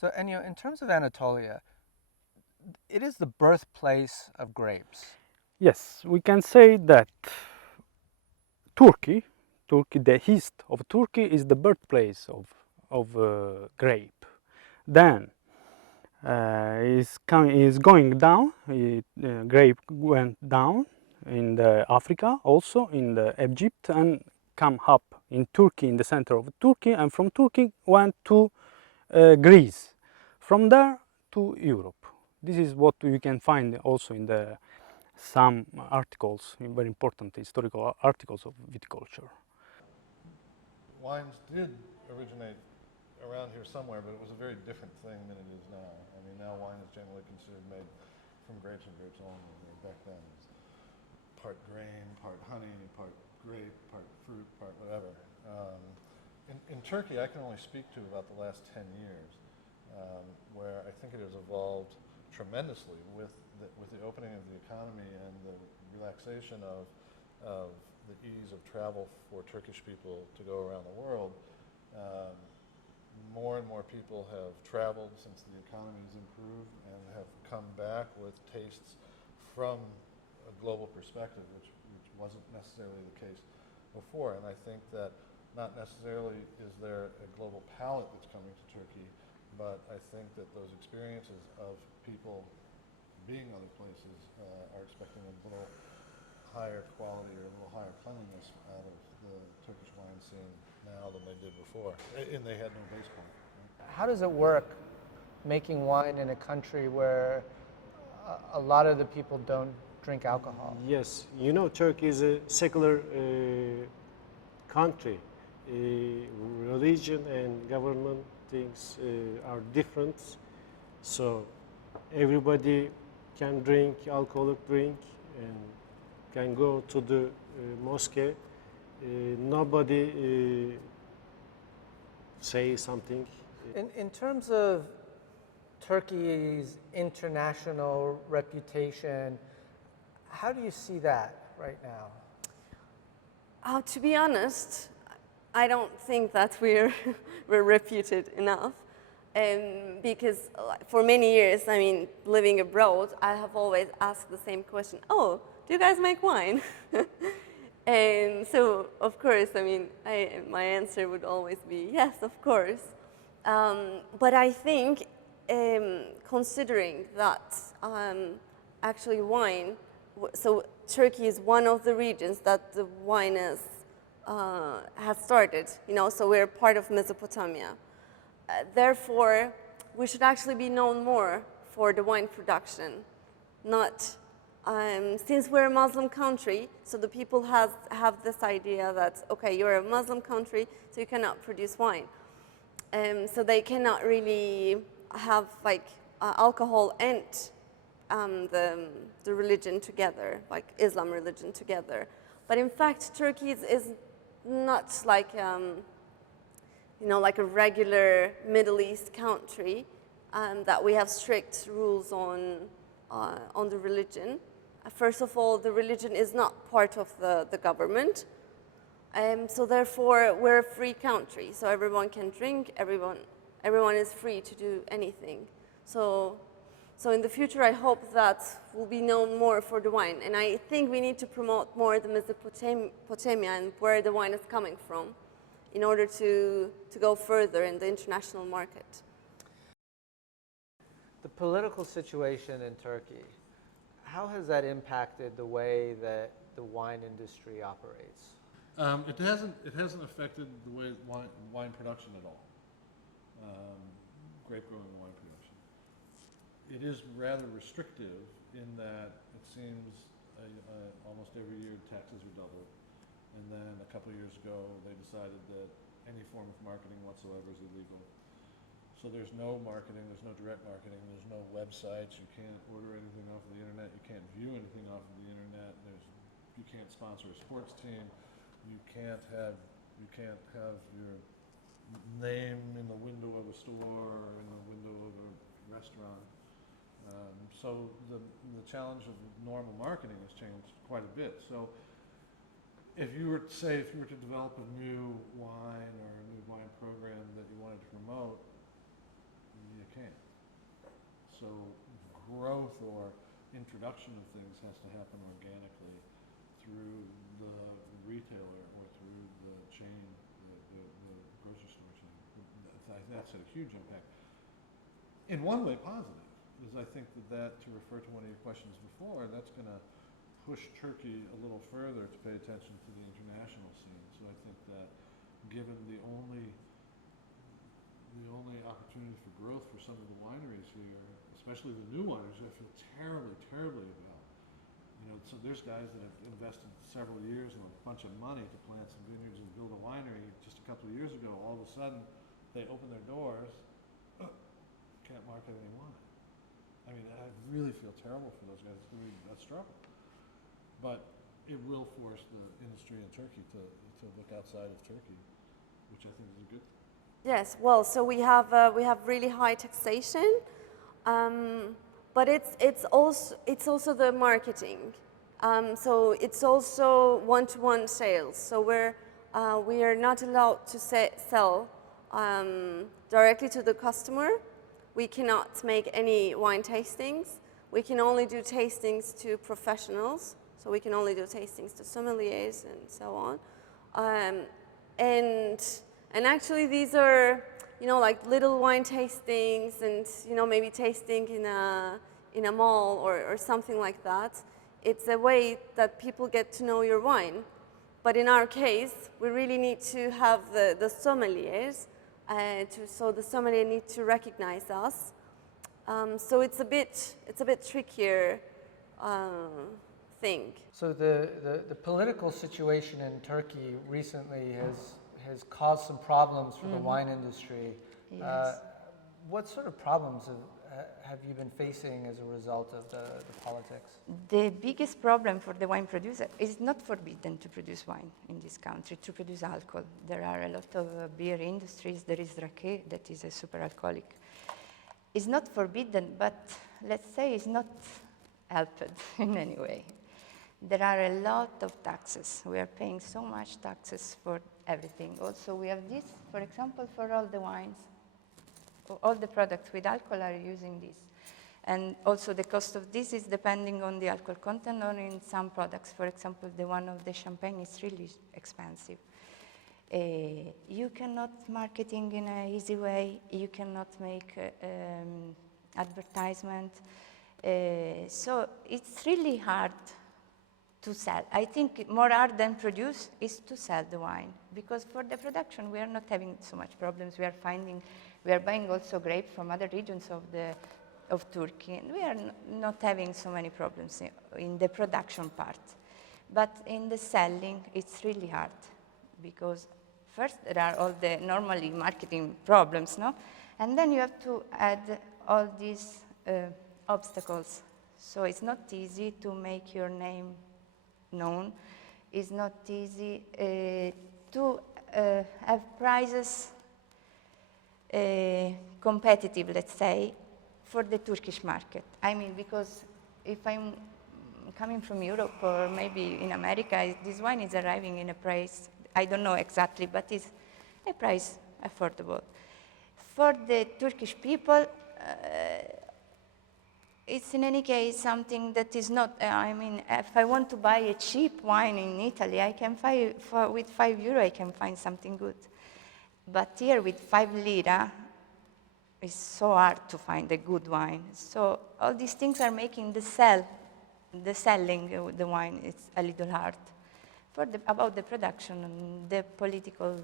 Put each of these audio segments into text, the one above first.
So, Ennio, in terms of Anatolia, it is the birthplace of grapes. Yes, we can say that Turkey, the east of Turkey is the birthplace of grape. Then is going down. Grape went down in the Africa, also in the Egypt, and come up in Turkey, in the center of Turkey, and from Turkey went to Greece. From there to Europe. This is what you can find also in the some articles, very important historical articles of viticulture. Wines did originate around here somewhere, but it was a very different thing than it is now. I mean, now wine is generally considered made from grapes and grapes only. Back then, it was part grain, part honey, part grape, part fruit, part whatever. In Turkey, I can only speak to about the last 10 years, where I think it has evolved tremendously with the opening of the economy and the relaxation of the ease of travel for Turkish people to go around the world. More and more people have traveled since the economy has improved and have come back with tastes from a global perspective, which wasn't necessarily the case before. And I think that not necessarily is there a global palate that's coming to Turkey, but I think that those experiences of people being other places are expecting a little higher quality or a little higher cleanliness out of the Turkish wine scene now than they did before, and they had no base point. Right? How does it work making wine in a country where a lot of the people don't drink alcohol? Yes, you know, Turkey is a secular country. Religion and government things are different, so everybody can drink alcoholic drink and can go to the mosque. Nobody say something. In terms of Turkey's international reputation, how do you see that right now? To be honest, I don't think that we're reputed enough. Because for many years, I mean, living abroad, I have always asked the same question, oh, do you guys make wine? And so, of course, I mean, my answer would always be yes, of course. But I think considering that actually wine, so Turkey is one of the regions that the wine has started, you know, so we're part of Mesopotamia. Therefore, we should actually be known more for the wine production, not since we're a Muslim country, so the people have this idea that, okay, you're a Muslim country, so you cannot produce wine. So they cannot really have like alcohol and the religion together, like Islam religion together. But in fact, Turkey is not like, you know, like a regular Middle East country that we have strict rules on the religion. First of all, the religion is not part of the government. So therefore, we're a free country. So everyone can drink, everyone is free to do anything. So in the future, I hope that we'll be known more for the wine. And I think we need to promote more the Mesopotamia and where the wine is coming from in order to go further in the international market. The political situation in Turkey, how has that impacted the way that the wine industry operates? It hasn't affected the way wine production at all. Grape growing and wine production. It is rather restrictive in that it seems almost every year taxes are doubled. And then a couple of years ago, they decided that any form of marketing whatsoever is illegal. So there's no marketing, there's no direct marketing, there's no websites, you can't order anything off of the internet, you can't view anything off of the internet, you can't sponsor a sports team, you can't have your name in the window of a store or in the window of a restaurant. So the challenge of normal marketing has changed quite a bit. So if you were to develop a new wine or a new wine program that you wanted to promote, you So growth or introduction of things has to happen organically through the retailer or through the chain, the grocery store chain. That's had a huge impact. In one way positive, is I think that to refer to one of your questions before, that's going to push Turkey a little further to pay attention to the international scene. So I think that given the only opportunity for growth for some of the wineries here, especially the new wineries, I feel terribly, terribly about. You know, so there's guys that have invested several years and a bunch of money to plant some vineyards and build a winery. Just a couple of years ago, all of a sudden, they open their doors, can't market any wine. I mean, I really feel terrible for those guys. It's going to be a struggle. But it will force the industry in Turkey to look outside of Turkey, which I think is a good thing. Yes, well, so we have really high taxation, but it's also the marketing. So it's also one-to-one sales. So we are not allowed to sell directly to the customer. We cannot make any wine tastings. We can only do tastings to professionals. So we can only do tastings to sommeliers and so on. And actually these are, you know, like little wine tastings and, you know, maybe tasting in a mall or something like that. It's a way that people get to know your wine. But in our case, we really need to have the sommeliers, so the sommelier needs to recognize us. So it's a bit trickier thing. So the political situation in Turkey recently has caused some problems for the wine industry. Yes. What sort of problems have you been facing as a result of the politics? The biggest problem for the wine producer is not forbidden to produce wine in this country, to produce alcohol. There are a lot of beer industries. There is rake, that is a super alcoholic. It's not forbidden, but let's say it's not helped in any way. There are a lot of taxes. We are paying so much taxes for everything. Also, we have this, for example, for all the wines. All the products with alcohol are using this. And also the cost of this is depending on the alcohol content or in some products. For example, the one of the champagne is really expensive. You cannot marketing in an easy way. You cannot make advertisement. So it's really hard to sell. I think more hard than produce is to sell the wine, because for the production we are not having so much problems. We are buying also grape from other regions of Turkey, and we are not having so many problems in the production part. But in the selling, it's really hard, because first there are all the normally marketing problems, no? And then you have to add all these obstacles. So it's not easy to make your name known. It's not easy to have prices competitive, let's say, for the Turkish market. I mean, because if I'm coming from Europe or maybe in America, this wine is arriving in a price, I don't know exactly, but it's a price affordable. For the Turkish people, it's in any case something that is not, I mean, if I want to buy a cheap wine in Italy, I can find, with €5, I can find something good. But here with 5 lira, it's so hard to find a good wine. So all these things are making the selling the wine, it's a little hard. About the production, the political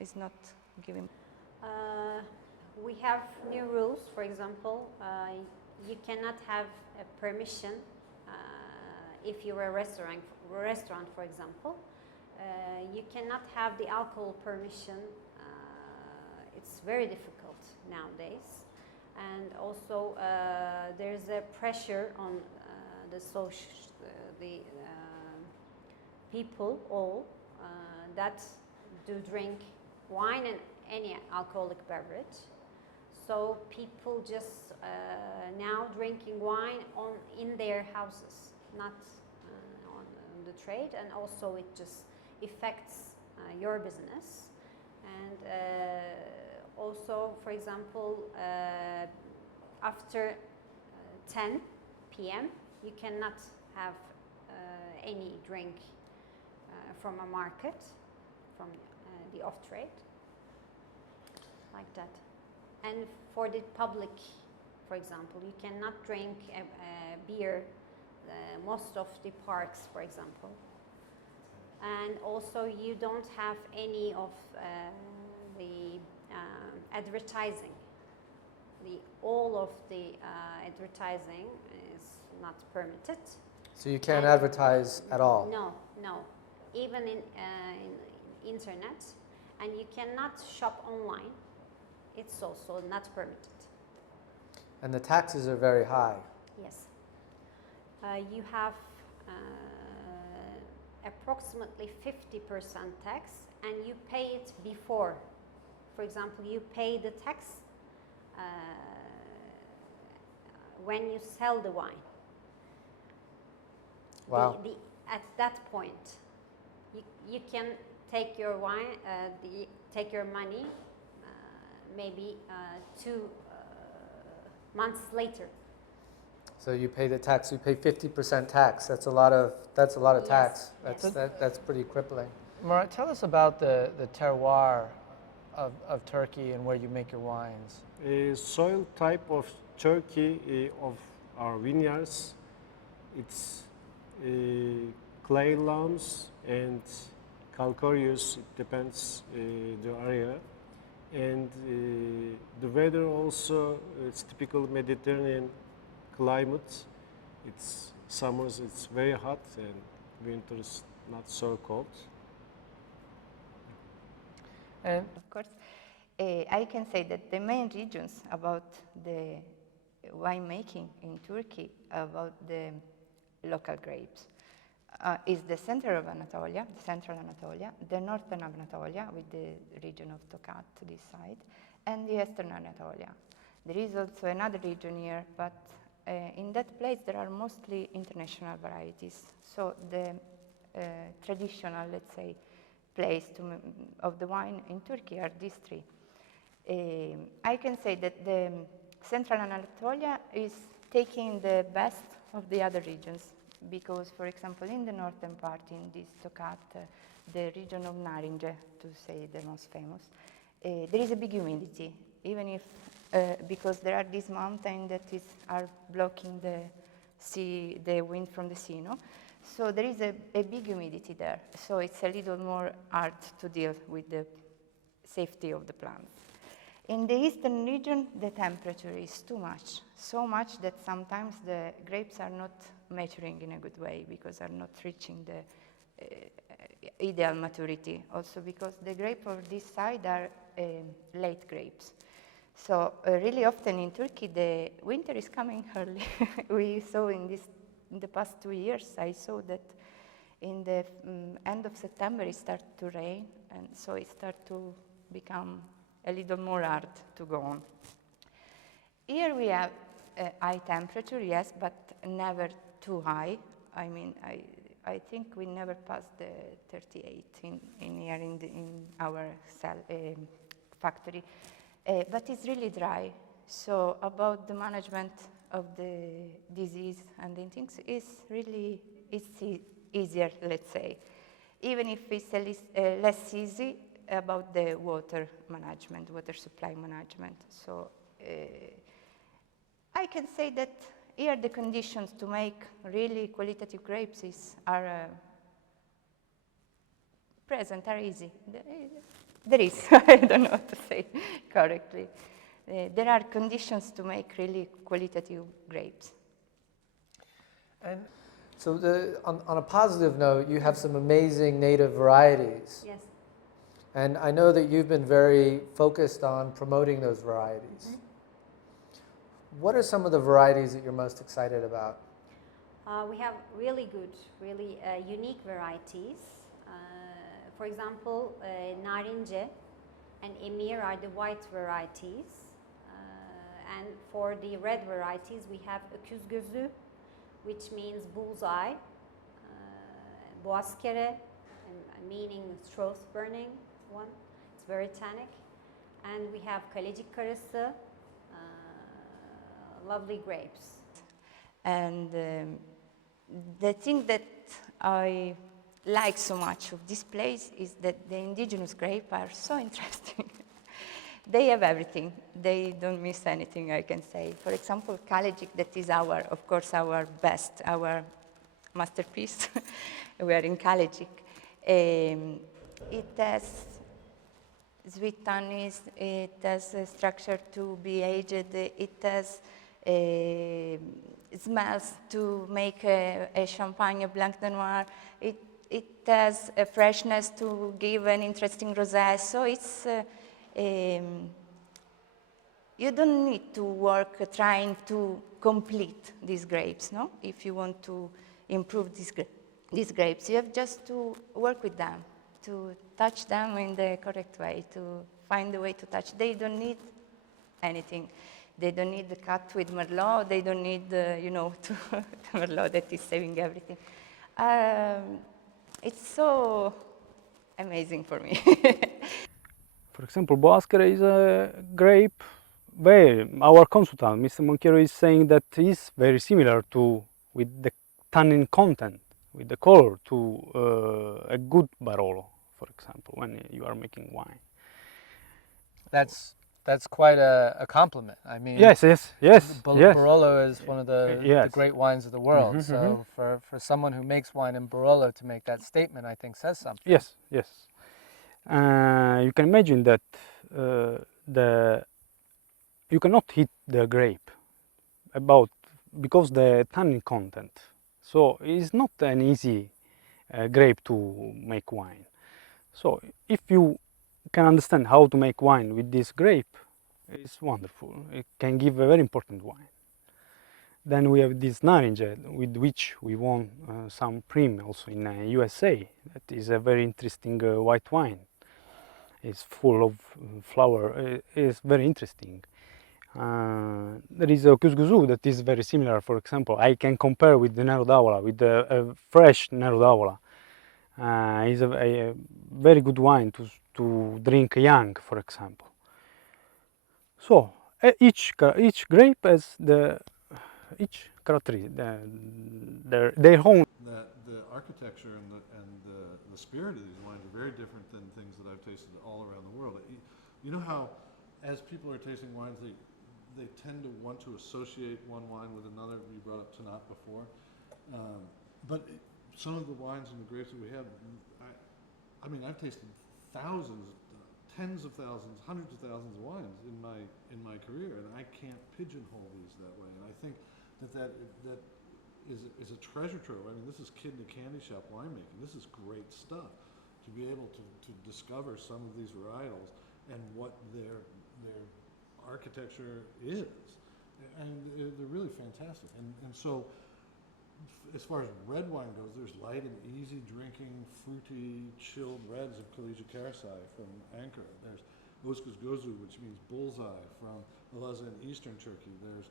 is not giving. We have new rules. For example, you cannot have a permission if you're a restaurant, for example. You cannot have the alcohol permission. It's very difficult nowadays. And also there's a pressure on the people all that do drink wine and any alcoholic beverage. So people just now drinking wine in their houses, not on the trade, and also it just affects your business. And also, for example, after 10 p.m. you cannot have any drink from a market, from the off-trade, like that. And for the public, for example, you cannot drink beer most of the parks, for example. And also you don't have any of the advertising. All of the advertising is not permitted. So you can't advertise at all? No, no. Even in internet, and you cannot shop online. It's also not permitted. And the taxes are very high. Yes. You have approximately 50% tax, and you pay it before. For example, you pay the tax when you sell the wine. Wow. At that point, you can take your wine, take your money, maybe 2 months later. So you pay the tax. You pay 50% tax. That's a lot of Yes, tax. yes. That's pretty crippling. Murat, tell us about the terroir of Turkey and where you make your wines. Soil type of Turkey of our vineyards, it's clay loams and calcareous. It depends the area, and the weather also. It's typical Mediterranean climate. It's summers. It's very hot, and winters not so cold. And Of course, I can say that the main regions about the winemaking in Turkey, about the local grapes, is the center of Anatolia, the central Anatolia, the northern Anatolia with the region of Tokat this side, and the eastern Anatolia. There is also another region here, but in that place there are mostly international varieties. So the traditional, let's say, place of the wine in Turkey are these three. I can say that the central Anatolia is taking the best of the other regions, because, for example, in the northern part, in this Tokat, the region of Narince, to say the most famous, there is a big humidity, even if, because there are these mountains that are blocking the wind from the sea, no? So there is a big humidity there, so it's a little more hard to deal with the safety of the plants. In the eastern region, the temperature is too much, so much that sometimes the grapes are not maturing in a good way because are not reaching the ideal maturity. Also because the grapes of this side are late grapes. So really often in Turkey, the winter is coming early. We saw in the past 2 years, I saw that in the end of September it started to rain, and so it started to become a little more hard to go on. Here we have high temperature, yes, but never too high. I mean, I think we never passed the 38 in here in our factory, but it's really dry. So about the management of the disease and the things is really easier, let's say, even if it's less easy about the water management, water supply management. So I can say that here the conditions to make really qualitative grapes are present, are easy. There is, I don't know how to say correctly. There are conditions to make really qualitative grapes. And so on a positive note, you have some amazing native varieties. Yes. And I know that you've been very focused on promoting those varieties. Mm-hmm. What are some of the varieties that you're most excited about? We have really good, really unique varieties. For example, Narince and Izmir are the white varieties. And for the red varieties, we have Okuzgozu, which means bullseye, Bogazkere, meaning throat burning one. It's very tannic. And we have Kalecik Karasi, lovely grapes. And the thing that I like so much of this place is that the indigenous grapes are so interesting. They have everything. They don't miss anything, I can say. For example, Kalecik, that is of course, our best, our masterpiece. We are in Kalecik. It has sweet tannins, it has a structure to be aged, it has smells to make a champagne, a blanc de noir. It has a freshness to give an interesting rosé. So it's, you don't need to work trying to complete these grapes, no? If you want to improve these grapes, you have just to work with them, to touch them in the correct way, to find the way to touch. They don't need anything. They don't need the cut with Merlot. They don't need, you know, the Merlot that is saving everything. It's so amazing for me. For example, Bogazkere is a grape where our consultant, Mr. Monquero, is saying that is very similar to, with the tannin content, with the color, to a good Barolo, for example, when you are making wine. That's quite a compliment. I mean, Yes. Barolo is one of the Yes. great wines of the world. So for someone who makes wine in Barolo to make that statement, I think says something. Yes. You can imagine that you cannot hit the grape because the tannin content. So it's not an easy grape to make wine. So if you can understand how to make wine with this grape, it's wonderful. It can give a very important wine. Then we have this Narince, with which we won some Prim also in USA. That is a very interesting white wine. It's full of flower. It's very interesting. There is Okuzgozu that is very similar. For example, I can compare with the Nero d'Avola, with a fresh Nero d'Avola. It's a very good wine to drink young, for example. So each grape has each characteristic, their own. That the architecture and the spirit of these wines are very different than things that I've tasted all around the world. You know how, as people are tasting wines, they tend to want to associate one wine with another. You brought up Tanat before, but some of the wines and the grapes that we have, I mean, I've tasted thousands, tens of thousands, hundreds of thousands of wines in my career, and I can't pigeonhole these that way. And I think that is a treasure trove. I mean, this is kid in a candy shop winemaking. This is great stuff to be able to discover some of these varietals and what their architecture is, and they're really fantastic. And so, as far as red wine goes, there's light and easy drinking, fruity, chilled reds of Kalecik Karasi from Ankara. There's Okuzgozu, which means bullseye, from Elazığ in eastern Turkey. There's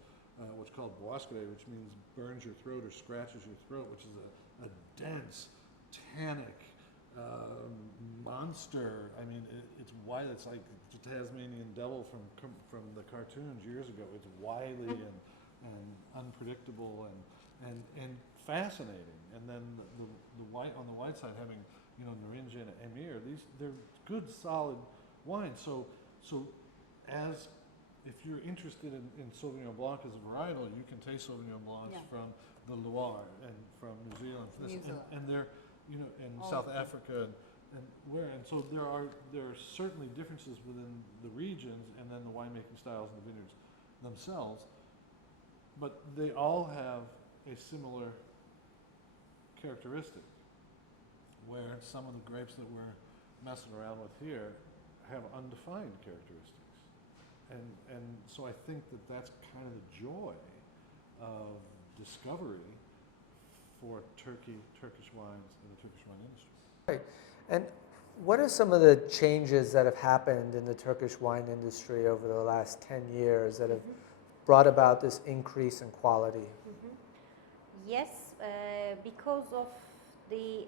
what's called Bogazkere, which means burns your throat or scratches your throat, which is a dense, tannic monster. I mean, it's white. It's like the Tasmanian devil from the cartoons years ago. It's wily and unpredictable and fascinating. And then the white on the white side having, you know, Narince and Izmir. They're good, solid wines. So as if you're interested in Sauvignon Blanc as a varietal, you can taste Sauvignon Blancs from the Loire and from New Zealand, and they're, you know, in South Africa and so there are certainly differences within the regions and then the winemaking styles in the vineyards themselves, but they all have a similar characteristic, where some of the grapes that we're messing around with here have undefined characteristics. And so I think that's kind of the joy of discovery for Turkish wines and the Turkish wine industry. Right. And what are some of the changes that have happened in the Turkish wine industry over the last 10 years that have brought about this increase in quality? Yes, because of the,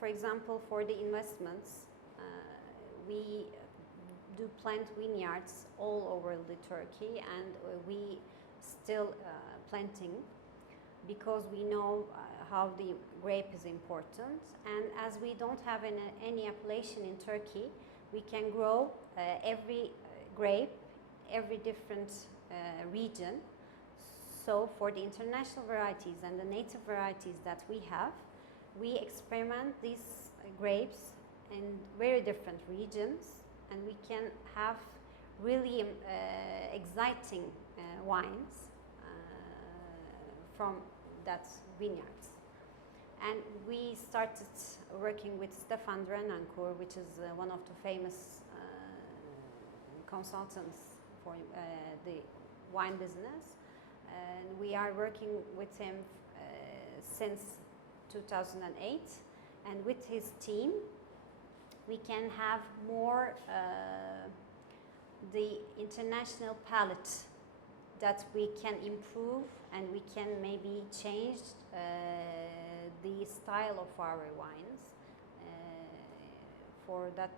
for example, for the investments, we do plant vineyards all over the Turkey, and we still planting, because we know how the grape is important. And as we don't have any appellation in Turkey, we can grow every grape, every different region. So for the international varieties and the native varieties that we have, we experiment these grapes in very different regions, and we can have really exciting wines from that vineyards. And we started working with Stefan Drenancourt, which is one of the famous consultants for the wine business. And we are working with him since 2008. And with his team, we can have more the international palette that we can improve, and we can maybe change the style of our wines for that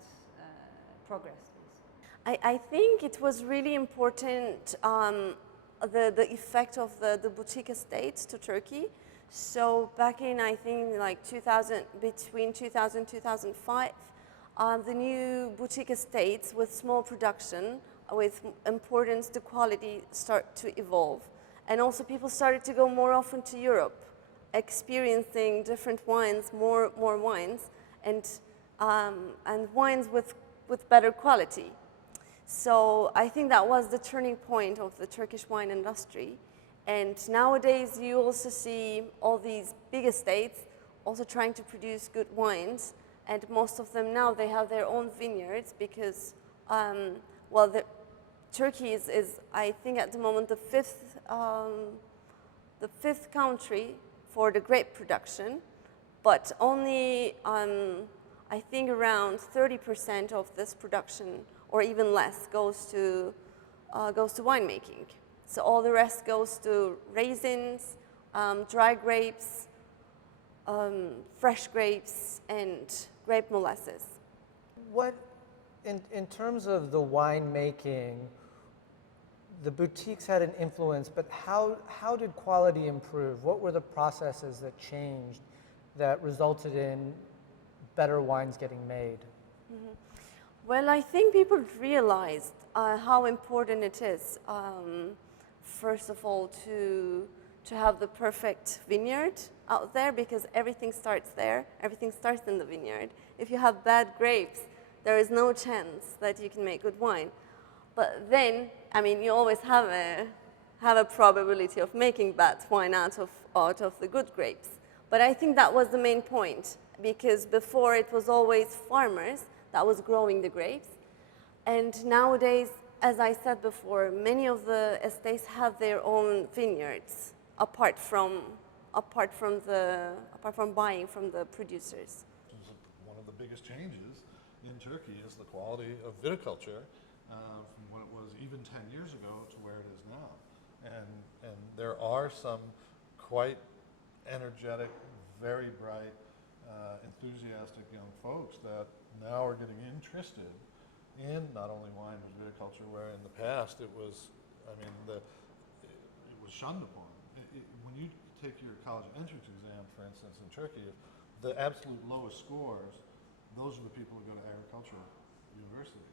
progress. I think it was really important the effect of the boutique estates to Turkey. So back in, I think, like 2000, between 2000 and 2005, the new boutique estates with small production, with importance to quality, start to evolve. And also people started to go more often to Europe, experiencing different wines, more wines, and wines with better quality. So I think that was the turning point of the Turkish wine industry. And nowadays you also see all these big estates also trying to produce good wines. And most of them now, they have their own vineyards because, Turkey is, I think at the moment, the fifth country for the grape production, but only, I think around 30% of this production, or even less, goes to winemaking. So all the rest goes to raisins, dry grapes, fresh grapes, and grape molasses. What, in terms of the winemaking, the boutiques had an influence, but how did quality improve? What were the processes that changed that resulted in better wines getting made? Mm-hmm. Well, I think people realized how important it is, first of all, to have the perfect vineyard out there, because everything starts there. Everything starts in the vineyard. If you have bad grapes, there is no chance that you can make good wine. But then, I mean, you always have a probability of making bad wine out of the good grapes. But I think that was the main point, because before it was always farmers that was growing the grapes. And nowadays, as I said before, many of the estates have their own vineyards, apart from buying from the producers. One of the biggest changes in Turkey is the quality of viticulture from what it was even 10 years ago to where it is now. And there are some quite energetic, very bright, enthusiastic young folks that now are getting interested in not only wine but viticulture, where in the past it was, I mean, it was shunned upon. When you take your college entrance exam, for instance, in Turkey, the absolute lowest scores, those are the people who go to agricultural university.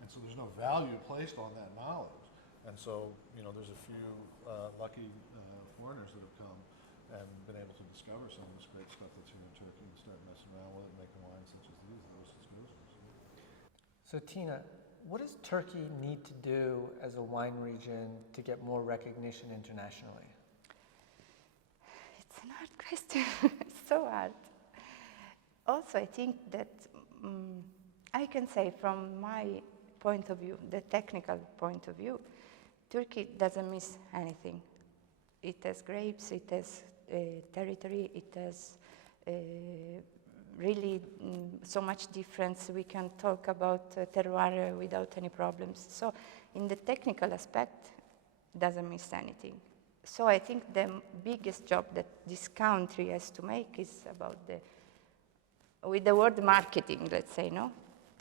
And so there's no value placed on that knowledge. And so, you know, there's a few lucky foreigners that have come and been able to discover some of this great stuff that's here in Turkey and start messing around with it, making wines such as these, those Okuzgozus. So Tina, what does Turkey need to do as a wine region to get more recognition internationally? It's an hard question. It's so hard. Also, I think that I can say from my point of view, the technical point of view, Turkey doesn't miss anything. It has grapes, it has territory, it has really so much difference. We can talk about terroir without any problems. So in the technical aspect, it doesn't miss anything. So I think the biggest job that this country has to make is about with the word marketing, let's say, no?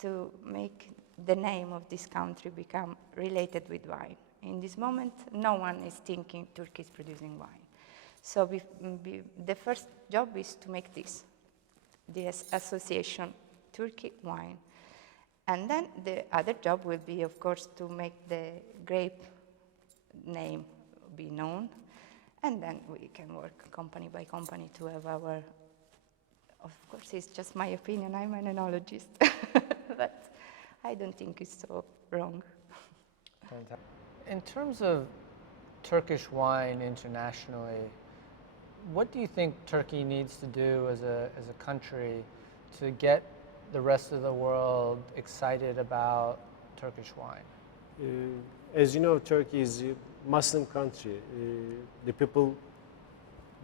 To make the name of this country become related with wine. In this moment, no one is thinking Turkey is producing wine. So the first job is to make this association, Turkey wine. And then the other job will be, of course, to make the grape name be known. And then we can work company by company to have our, of course, it's just my opinion, I'm an enologist, but I don't think it's so wrong. Fantastic. In terms of Turkish wine internationally, what do you think Turkey needs to do as a country to get the rest of the world excited about Turkish wine? As you know, Turkey is a Muslim country. The people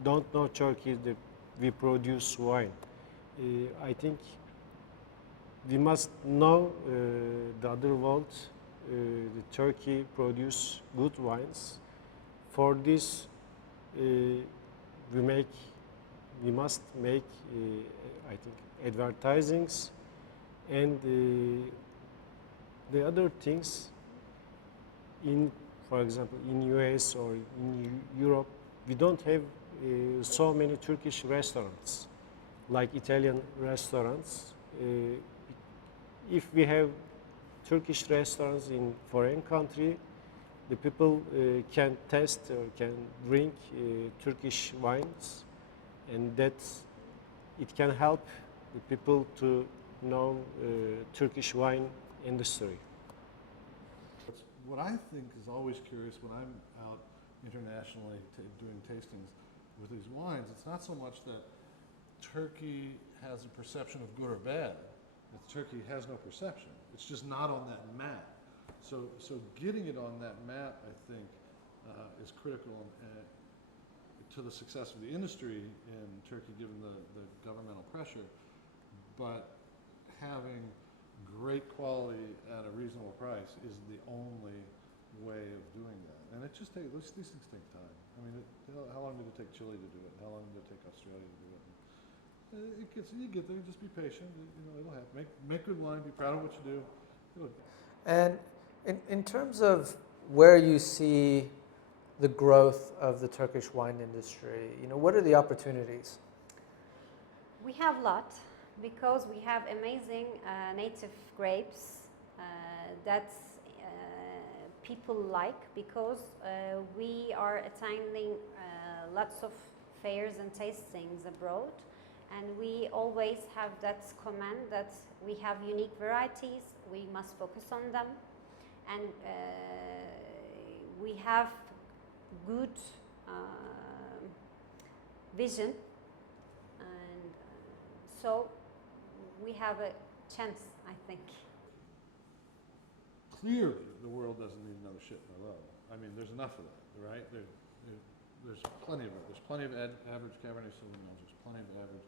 don't know Turkey that we produce wine. I think we must know the other world. The Turkey produce good wines. For this, we must make, I think, advertisings and the other things. For example, in US or in Europe, we don't have so many Turkish restaurants like Italian restaurants. If we have Turkish restaurants in foreign country, the people can test or can drink Turkish wines, and that it can help the people to know Turkish wine industry. What I think is always curious when I'm out internationally doing tastings with these wines, it's not so much that Turkey has a perception of good or bad. It's Turkey has no perception. It's just not on that map. So getting it on that map, I think, is critical to the success of the industry in Turkey, given the governmental pressure. But having great quality at a reasonable price is the only way of doing that. And it just takes, these things take time. I mean, how long did it take Chile to do it? How long did it take Australia to do it? You get there, just be patient, it'll happen. Make good wine, be proud of what you do. And in terms of where you see the growth of the Turkish wine industry, what are the opportunities? We have a lot because we have amazing native grapes that people like, because we are attending lots of fairs and tastings abroad, and we always have that command that we have unique varieties, we must focus on them, and we have good vision, and so we have a chance, I think. Clearly, the world doesn't need another shit in a row. I mean, there's enough of that, right? There's plenty of it. There's plenty of average Cabernet Sauvignons. There's plenty of average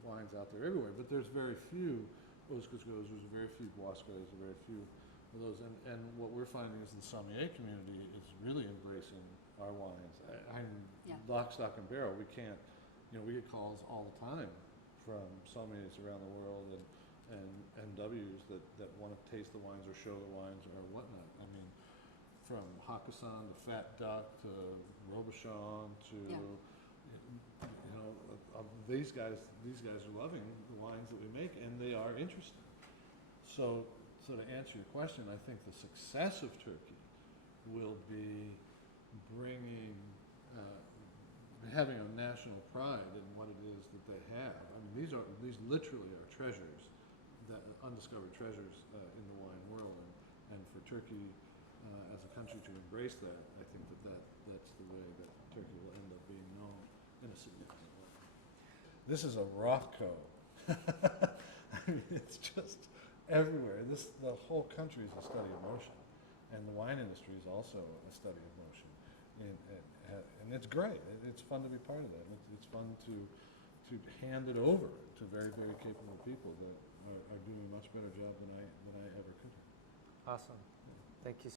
wines out there everywhere. But there's very few Okuzgozu. There's very few Bogazkere. There's very few of those. And what we're finding is the sommelier community is really embracing our wines. I'm lock, stock, and barrel. We can't, we get calls all the time from sommeliers around the world and Ws that want to taste the wines or show the wines or whatnot. I mean, from Hakkasan to Fat Duck to Robuchon to these guys are loving the wines that we make, and they are interested. So to answer your question, I think the success of Turkey will be bringing having a national pride in what it is that they have. I mean, these literally are treasures, that undiscovered treasures in the wine world, and for Turkey as a country to embrace that, I think that's the way that Turkey will end up being known in a significant way. This is a Rothko. I mean, it's just everywhere. The whole country is a study of motion, and the wine industry is also a study of motion, and it's great. It's fun to be part of that. It's fun to hand it over to very, very capable people that are doing a much better job than I ever could. Awesome. Thank you.